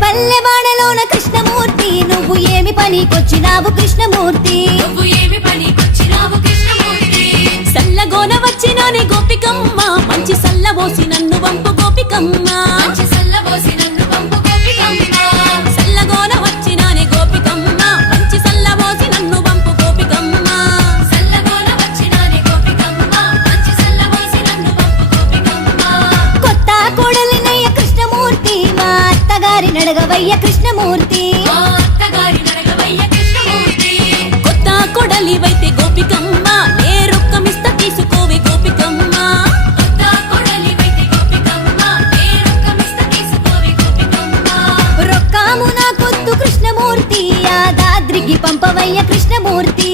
పల్లె వాడలోన కృష్ణమూర్తి నువ్వు ఏమి పనికొచ్చినావు కృష్ణమూర్తి సల్లగోన వచ్చినాని గోపికమ్మ మంచి సల్లబోసి నన్ను వంపు గోపికమ్మ సల్లగోన వచ్చినాని గోపికమ్మ మంచి సల్లబోసి నన్ను వంపు గోపికమ్మ కొత్త కోడలినయ్య కృష్ణమూర్తి మా అత్తగారి నడగవయ్య కృష్ణమూర్తి కొత్త కొడలివైతే గోపికమ్మ నే రొక్కమిస్త తీసుకోవే గోపికమ్మ రొక్కాము నా కొత్తు కృష్ణమూర్తి యాదాద్రికి పంపవయ్య కృష్ణమూర్తి